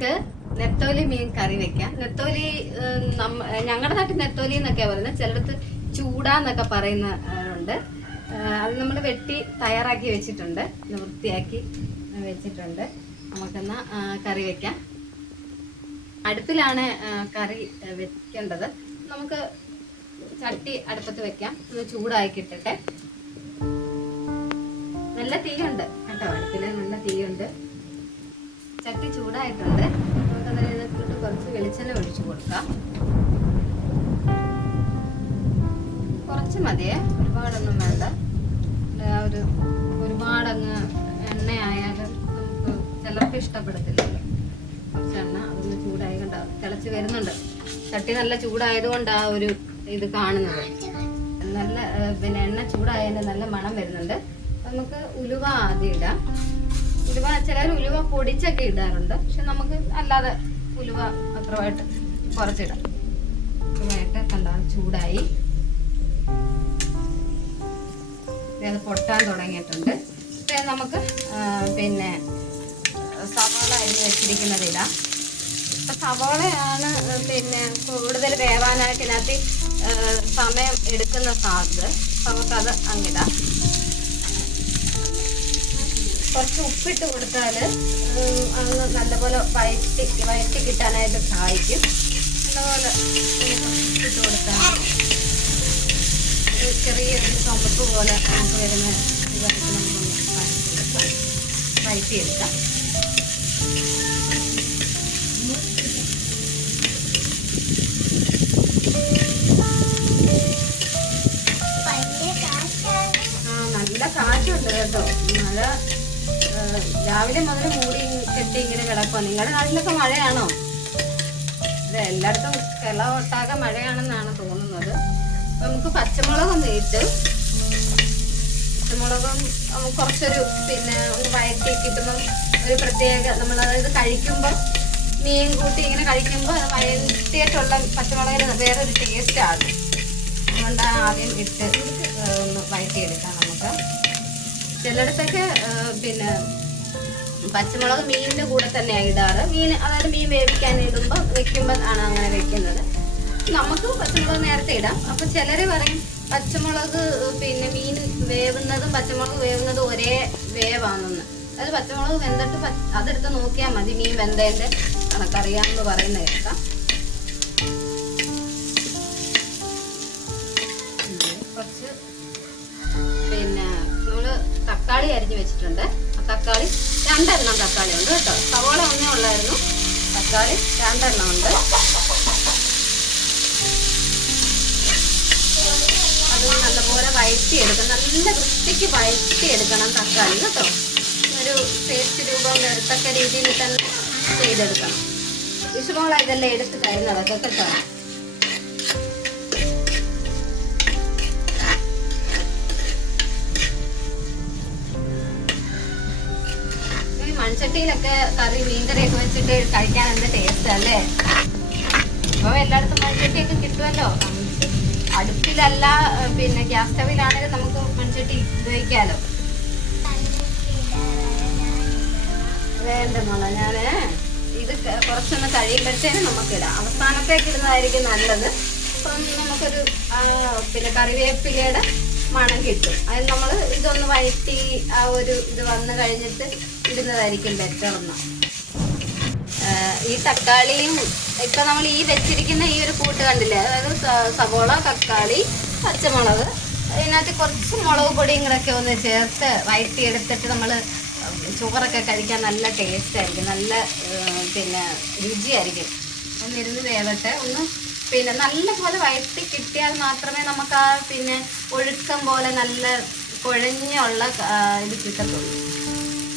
നമുക്ക് നെത്തോലി മീൻ കറി വെക്കാം. നെത്തോലി ഞങ്ങളുടെ നാട്ടിൽ നെത്തോലി എന്നൊക്കെ പറയുന്നത്. ചിലടത്ത് ചൂടാന്നൊക്കെ പറയുന്ന ഉണ്ട്. അത് നമ്മൾ വെട്ടി തയ്യാറാക്കി വെച്ചിട്ടുണ്ട്. വൃത്തിയാക്കി വെച്ചിട്ടുണ്ട്. നമുക്കെന്നാ കറി വെക്കാം. അടുപ്പിലാണ് കറി വെക്കേണ്ടത്. നമുക്ക് ചട്ടി അടുപ്പത്ത് വെക്കാം. ഒന്ന് ചൂടായി നല്ല തീയുണ്ട് കേട്ടോ തീയുണ്ട് ചട്ടി ചൂടായിട്ടുണ്ട്. നമുക്ക് അന്നേരം ഇതിനകത്തോട്ട് കുറച്ച് വെളിച്ചെണ്ണ ഒഴിച്ചു കൊടുക്കാം. കുറച്ച് മതിയേ. ഒരുപാടൊന്നും വേണ്ട. ഒരു ഒരുപാടങ്ങ് എണ്ണയായാലും നമുക്ക് ചിലർക്ക് ഇഷ്ടപ്പെടത്തില്ലല്ലോ. കുറച്ച് എണ്ണ അതൊന്ന് ചൂടായി കണ്ട തിളച്ച് വരുന്നുണ്ട്. ചട്ടി നല്ല ചൂടായതുകൊണ്ട് ആ ഒരു ഇത് കാണുന്നത്. നല്ല പിന്നെ എണ്ണ ചൂടായതിന്റെ നല്ല മണം വരുന്നുണ്ട്. നമുക്ക് ഉലുവ ആദ്യം ഇടാം. ഉലുവ ചിലർ ഉലുവ പൊടിച്ചൊക്കെ ഇടാറുണ്ട്. പക്ഷെ നമുക്ക് അല്ലാതെ ഉലുവ അത്രമായിട്ട് കുറച്ചിടാം. ഉലുവായിട്ട് കണ്ടാണ് ചൂടായി. അത് പൊട്ടാൻ തുടങ്ങിയിട്ടുണ്ട്. പിന്നെ നമുക്ക് പിന്നെ സവാള അരിഞ്ഞ് വെച്ചിരിക്കുന്നത് ഇടാം. ഇപ്പം സവാളയാണ് പിന്നെ കൂടുതൽ വേവാനായിട്ട് ഇതിനകത്ത് സമയം എടുക്കുന്ന സാധ്യത നമുക്കത് അങ്ങിടാം കുറച്ച് ഉപ്പിട്ട് കൊടുത്താൽ അത് നല്ലപോലെ വയറ്റി വയറ്റി കിട്ടാനായിട്ട് സഹായിക്കും. നല്ലപോലെ ഉപ്പിട്ട് കൊടുത്താൽ ചെറിയ ചെറിയൊരു ചുമപ്പ് പോലെ നമുക്ക് വരുന്ന വയറ്റി ആ നല്ല കാറ്റുണ്ട് കേട്ടോ. മഴ ആ, രാവിലെ മുതൽ മൂടി കെട്ടി ഇങ്ങനെ കിടക്കുക നിങ്ങളുടെ നാട്ടിലൊക്കെ മഴയാണോ? അതെ എല്ലായിടത്തും കേരള ഒട്ടാകെ മഴയാണെന്നാണ് തോന്നുന്നത്. നമുക്ക് പച്ചമുളക് ഒന്ന് ഇട്ട് പച്ചമുളകും കുറച്ചൊരു പിന്നെ ഒന്ന് വയറ്റി കിട്ടുമ്പം ഒരു പ്രത്യേക നമ്മൾ അതായത് കഴിക്കുമ്പോൾ മീൻ കൂട്ടി ഇങ്ങനെ കഴിക്കുമ്പോൾ അത് വയറ്റിയിട്ടുള്ള പച്ചമുളകിന് വേറൊരു ടേസ്റ്റാണ് അതുകൊണ്ട് ആദ്യം ഇട്ട് ഒന്ന് വയറ്റിയെടുക്കാം നമുക്ക്. ചിലയിടത്തൊക്കെ പിന്നെ പച്ചമുളക് മീനിന്റെ കൂടെ തന്നെയാണ് ഇടാറ്. മീൻ അതായത് മീൻ വേവിക്കാൻ ഇടുമ്പോൾ വെക്കുമ്പോൾ ആണ് അങ്ങനെ വെക്കുന്നത്. നമുക്ക് പച്ചമുളക് നേരത്തെ ഇടാം. അപ്പൊ ചിലര് പറയും പച്ചമുളക് പിന്നെ മീൻ വേവുന്നതും പച്ചമുളക് വേവുന്നതും ഒരേ വേവാണെന്ന്. അത് പച്ചമുളക് വെന്തിട്ട് അതെടുത്ത് നോക്കിയാൽ മതി മീൻ വെന്തതിന്റെ കണക്കറിയാമെന്ന് പറയുന്ന കേൾക്കാം കുറച്ച് തക്കാളി അരിഞ്ഞു വെച്ചിട്ടുണ്ട്. തക്കാളി രണ്ടെണ്ണം തക്കാളി ഉണ്ട് കേട്ടോ. സവോള ഒന്നേ ഉള്ളായിരുന്നു. തക്കാളി രണ്ടെണ്ണം ഉണ്ട്. അത് നല്ലപോലെ വഴറ്റിയെടുക്കണം. നല്ല വൃത്തിക്ക് വഴറ്റിയെടുക്കണം തക്കാളി കേട്ടോ. ഒരു പേസ്റ്റ് രൂപം വരത്തക്ക രീതിയിൽ തന്നെ ചെയ്തെടുക്കണം. വിഷമോള ഇതെല്ലാം എടുത്ത് തരുന്നതൊക്കെ കേട്ടോ. മൺചട്ടിയിലൊക്കെ കറി മീൻകറിയൊക്കെ വെച്ചിട്ട് കഴിക്കാൻ എന്ത് ടേസ്റ്റ് അല്ലേ? ഇപ്പൊ എല്ലായിടത്തും മൺചട്ടിയൊക്കെ കിട്ടുമല്ലോ. അടുപ്പിലല്ല പിന്നെ ഗ്യാസ് സ്റ്റവിലാണെങ്കിൽ നമുക്ക് മൺചട്ടി ഉപയോഗിക്കാലോ. വേണ്ട മോളെ ഞാൻ ഇത് കുറച്ചൊന്ന് കഴിയുമ്പോഴത്തേനും നമുക്കിടാം. അവസാനത്തേക്ക് ഇടുന്നതായിരിക്കും നല്ലത്. അപ്പം നമുക്കൊരു പിന്നെ കറിവേപ്പിലയുടെ മണം കിട്ടും. അത് നമ്മൾ ഇതൊന്ന് വഴറ്റി ആ ഒരു ഇത് വന്നു കഴിഞ്ഞിട്ട് ഇടുന്നതായിരിക്കും ബെറ്റർ എന്ന്. ഈ തക്കാളിയും ഇപ്പം നമ്മൾ ഈ വെച്ചിരിക്കുന്ന ഈ ഒരു കൂട്ട് കണ്ടില്ലേ? അതായത് സവോള തക്കാളി പച്ചമുളക് അതിനകത്ത് കുറച്ച് മുളക് പൊടിയും കൂടെ ഒക്കെ ഒന്ന് ചേർത്ത് വഴറ്റിയെടുത്തിട്ട് നമ്മൾ ചോറൊക്കെ കഴിക്കാൻ നല്ല ടേസ്റ്റ് ആയിരിക്കും. നല്ല പിന്നെ രുചിയായിരിക്കും. ഒന്നിരുന്ന് വേവട്ടെ. ഒന്ന് പിന്നെ നല്ലപോലെ വയറ്റി കിട്ടിയാൽ മാത്രമേ നമുക്ക് ആ പിന്നെ ഒഴുക്കം പോലെ നല്ല കുഴഞ്ഞുള്ള ഇത് കിട്ടത്തുള്ളൂ.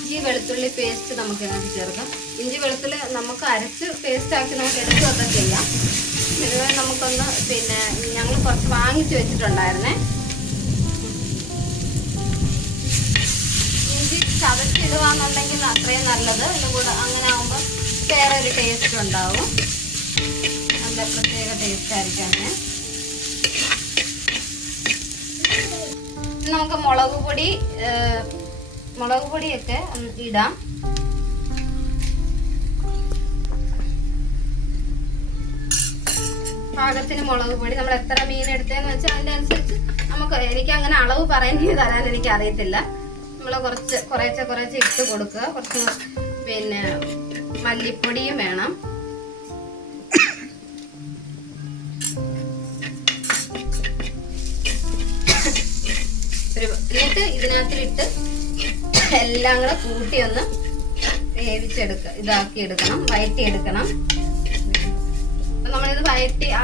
ഇഞ്ചി വെളുത്തുള്ളി പേസ്റ്റ് നമുക്ക് ഇതിനകത്ത് ചേർക്കാം. ഇഞ്ചി വെളുത്തുള്ളി നമുക്ക് അരച്ച് പേസ്റ്റ് ആക്കി നമുക്ക് എടുക്കുകയൊക്കെ ചെയ്യാം. ഇതുപോലെ നമുക്കൊന്ന് പിന്നെ ഞങ്ങൾ കുറച്ച് വാങ്ങിച്ചു വെച്ചിട്ടുണ്ടായിരുന്നേ. ഇഞ്ചി ചതച്ചിടുവാന്നുണ്ടെങ്കിൽ അത്രയും നല്ലത്. ഇതും കൂടെ അങ്ങനെ ആകുമ്പോൾ വേറെ ഒരു ടേസ്റ്റ് ഉണ്ടാവും. നല്ല പ്രത്യേക ടേസ്റ്റ് ആയിരിക്കാമേ. നമുക്ക് മുളക് പൊടി മുളക് പൊടിയൊക്കെ ഇടാം. പാകത്തിന് മുളക് പൊടി. നമ്മൾ എത്ര മീൻ എടുത്തതെന്ന് വെച്ചാൽ അതിന്റെ അനുസരിച്ച് നമുക്ക് എനിക്ക് അങ്ങനെ അളവ് പറയുന്നത് തരാൻ എനിക്ക് അറിയത്തില്ല നമ്മൾ കുറച്ച് കുറേശ്ശെ കുറേശ്ശെ ഇട്ട് കൊടുക്കുക. കുറച്ച് പിന്നെ മല്ലിപ്പൊടിയും വേണം. എന്നിട്ട് ഇതിനകത്തിലിട്ട് എല്ലാം കൂടെ കൂട്ടി ഒന്ന് വേവിച്ചെടുക്കുക ഇതാക്കി എടുക്കണം വയറ്റി എടുക്കണം നമ്മളിത് വയറ്റി ആ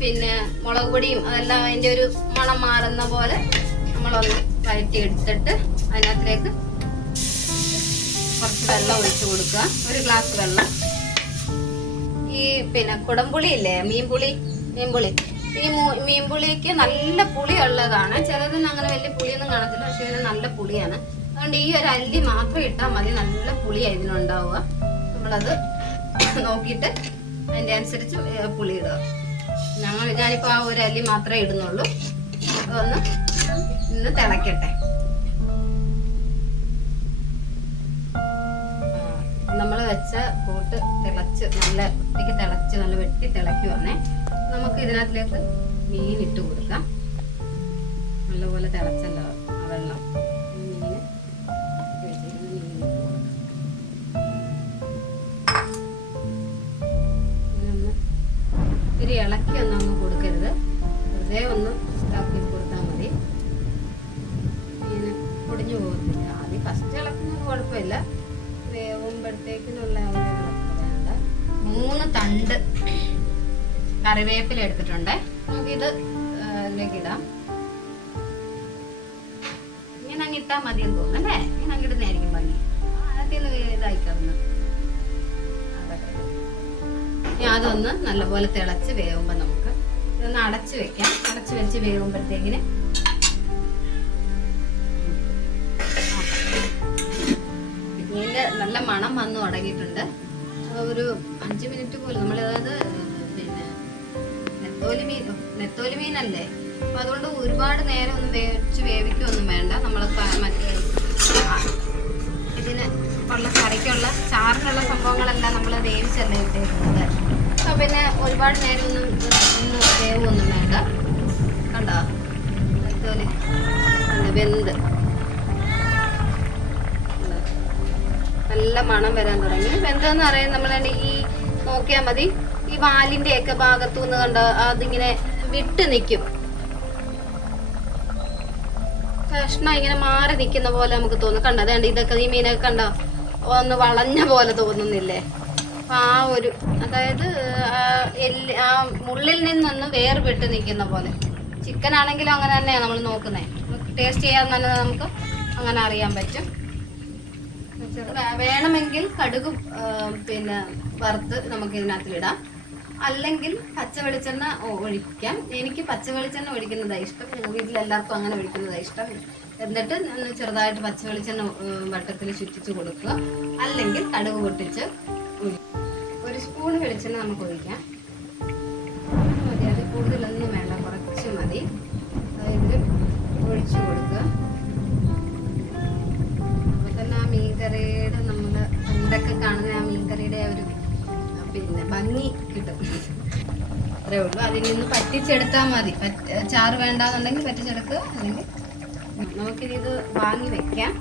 പിന്നെ മുളക് പൊടിയും അതെല്ലാം അതിന്റെ ഒരു മണം മാറുന്ന പോലെ നമ്മളൊന്ന് വയറ്റി എടുത്തിട്ട് അതിനകത്തിലേക്ക് കുറച്ച് വെള്ളം ഒഴിച്ചു കൊടുക്കുക. ഒരു ഗ്ലാസ് വെള്ളം. ഈ പിന്നെ കുടംപുളി ഇല്ലേ മീൻപുളി? മീൻപുളി. ഈ മീൻപുളിക്ക് നല്ല പുളി ഉള്ളതാണ് ചിലതിന് അങ്ങനെ വലിയ പുളിയൊന്നും കാണത്തില്ല പക്ഷെ ഇതിന് നല്ല പുളിയാണ്. അതുകൊണ്ട് ഈ ഒരു അല്ലി മാത്രം ഇട്ടാൽ മതി നല്ല പുളിയാണ് ഇതിനുണ്ടാവുക. നമ്മളത് നോക്കിയിട്ട് അതിന്റെ അനുസരിച്ച് പുളി ഇടുക ഞങ്ങൾ ഞാനിപ്പോൾ ആ ഒരു അല്ലി മാത്രമേ ഇടുന്നുള്ളൂ. ഒന്ന് ഇന്ന് തിളക്കട്ടെ. നമ്മൾ വെച്ച കൂട്ട് തിളച്ച് നല്ല വൃത്തിക്ക് തിളച്ച് നല്ല വെട്ടി തിളയ്ക്കുവാണേ. നമുക്ക് ഇതിനകത്തിലേക്ക് മീൻ ഇട്ട് കൊടുക്കാം നല്ലപോലെ തിളച്ചല്ലോ വെള്ളം. ഇത്തിരി ഇളക്കി ഒന്നും കറിവേപ്പില എടുത്തിട്ടുണ്ട്. നമുക്കിത് ഇത് ഇടാം. ഇങ്ങനെ അങ്ങ് ഇട്ടാൽ മതി എന്ന് തോന്നുന്നു അല്ലേ? ഇങ്ങനെ അങ്ങ് ഇടുന്നതായിരിക്കും ഭംഗി. ആദ്യം കിടന്ന്. ഇനി അതൊന്ന് നല്ലപോലെ തിളച്ച് വേവുമ്പോൾ നമുക്ക് ഇതൊന്ന് അടച്ചു വെക്കാം. അടച്ചു വെച്ച് വേവുമ്പോഴത്തേക്കിന് മീനിന്റെ നല്ല മണം വന്നു തുടങ്ങിയിട്ടുണ്ട്. ഒരു അഞ്ച് മിനിറ്റ് പോലും നമ്മൾ അതായത് നെത്തോലി മീൻ നെത്തോലി അതുകൊണ്ട് ഒരുപാട് നേരം ഒന്നും വേവിച്ച് വേവിക്കൊന്നും വേണ്ട. നമ്മൾ മറ്റേ ഇതിന് ഉള്ള കറിക്കുള്ള ചാറിനുള്ള സംഭവങ്ങളെല്ലാം നമ്മൾ വേവിച്ചല്ലേ ഇട്ടേക്കുന്നത്. അപ്പൊ പിന്നെ ഒരുപാട് നേരം ഒന്നും വേവൊന്നും വേണ്ട. കണ്ടോ? നെത്തോലി? വെന്ത്. നല്ല മണം വരാൻ തുടങ്ങി. വെന്തെന്ന് പറയാൻ നമ്മളെ ഈ നോക്കിയാൽ മതി. ഈ വാലിന്റെ ഒക്കെ ഭാഗത്തു നിന്ന് കണ്ട അതിങ്ങനെ വിട്ട് നിൽക്കും കഷ്ണം ഇങ്ങനെ മാറി നിൽക്കുന്ന പോലെ നമുക്ക് തോന്നും. കണ്ട? അതേണ്ട ഇതൊക്കെ ഈ മീനൊക്കെ കണ്ട? ഒന്ന് വളഞ്ഞ പോലെ തോന്നുന്നില്ലേ? ആ ഒരു അതായത് ആ ഉള്ളിൽ നിന്നൊന്ന് വേർപെട്ട് നിൽക്കുന്ന പോലെ. ചിക്കൻ ആണെങ്കിലും അങ്ങനെ തന്നെയാണ് നമ്മൾ നോക്കുന്നത് ടേസ്റ്റ് ചെയ്യാൻ തന്നെ നമുക്ക് അങ്ങനെ അറിയാൻ പറ്റും. വേണമെങ്കിൽ കടുക് പിന്നെ വറുത്ത് നമുക്ക് ഇതിനകത്തിലിടാം അല്ലെങ്കിൽ പച്ച വെളിച്ചെണ്ണ ഒഴിക്കാം. എനിക്ക് പച്ച വെളിച്ചെണ്ണ ഒഴിക്കുന്നതാണ് ഇഷ്ടം. ഞങ്ങൾ വീട്ടിലെല്ലാവർക്കും അങ്ങനെ ഒഴിക്കുന്നതാണ് ഇഷ്ടം. എന്നിട്ട് ചെറുതായിട്ട് പച്ച വെളിച്ചെണ്ണ വട്ടത്തിൽ ചുറ്റിച്ച് കൊടുക്കുക. അല്ലെങ്കിൽ കടുക് പൊട്ടിച്ച് ഒരു സ്പൂൺ വെളിച്ചെണ്ണ നമുക്ക് ഒഴിക്കാം. മതി അത് കൂടുതലൊന്നും വേണ്ട. കുറച്ച് മതി. അതായത് ഒഴിച്ചു കൊടുക്കുക. അപ്പോൾ തന്നെ ആ മീൻകറിയുടെ നമ്മൾ പണ്ടൊക്കെ കാണുന്ന ആ മീൻകറിയുടെ ഒരു പിന്നെ ഭംഗി അത്രേ ഉള്ളൂ. അതിൽ നിന്ന് പറ്റിച്ചെടുത്താൽ മതി. ചാറ് വേണ്ടാന്നുണ്ടെങ്കിൽ പറ്റിച്ചെടുക്കുക അല്ലെങ്കിൽ നമുക്കിത് വാങ്ങി വെക്കാം.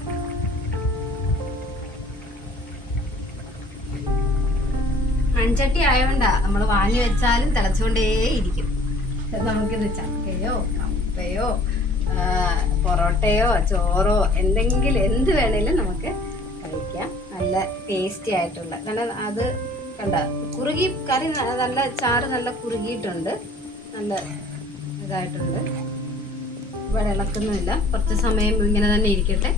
മൺചട്ടി ആയതുകൊണ്ടാ നമ്മൾ വാങ്ങി വെച്ചാലും തിളച്ചുകൊണ്ടേയിരിക്കും. നമുക്കിത് ചക്കയോ കപ്പയോ പൊറോട്ടയോ ചോറോ എന്തെങ്കിലും എന്ത് വേണേലും നമുക്ക് കഴിക്കാം. നല്ല ടേസ്റ്റി ആയിട്ടുള്ള. കാരണം അത് കണ്ട. കുറുകി കറി നല്ല ചാറ് നല്ല കുറുകിയിട്ടുണ്ട്. നല്ല ഇതായിട്ടുണ്ട്. ഇവിടെ ഇളക്കുന്നില്ല കുറച്ച് സമയം ഇങ്ങനെ തന്നെ ഇരിക്കട്ടെ.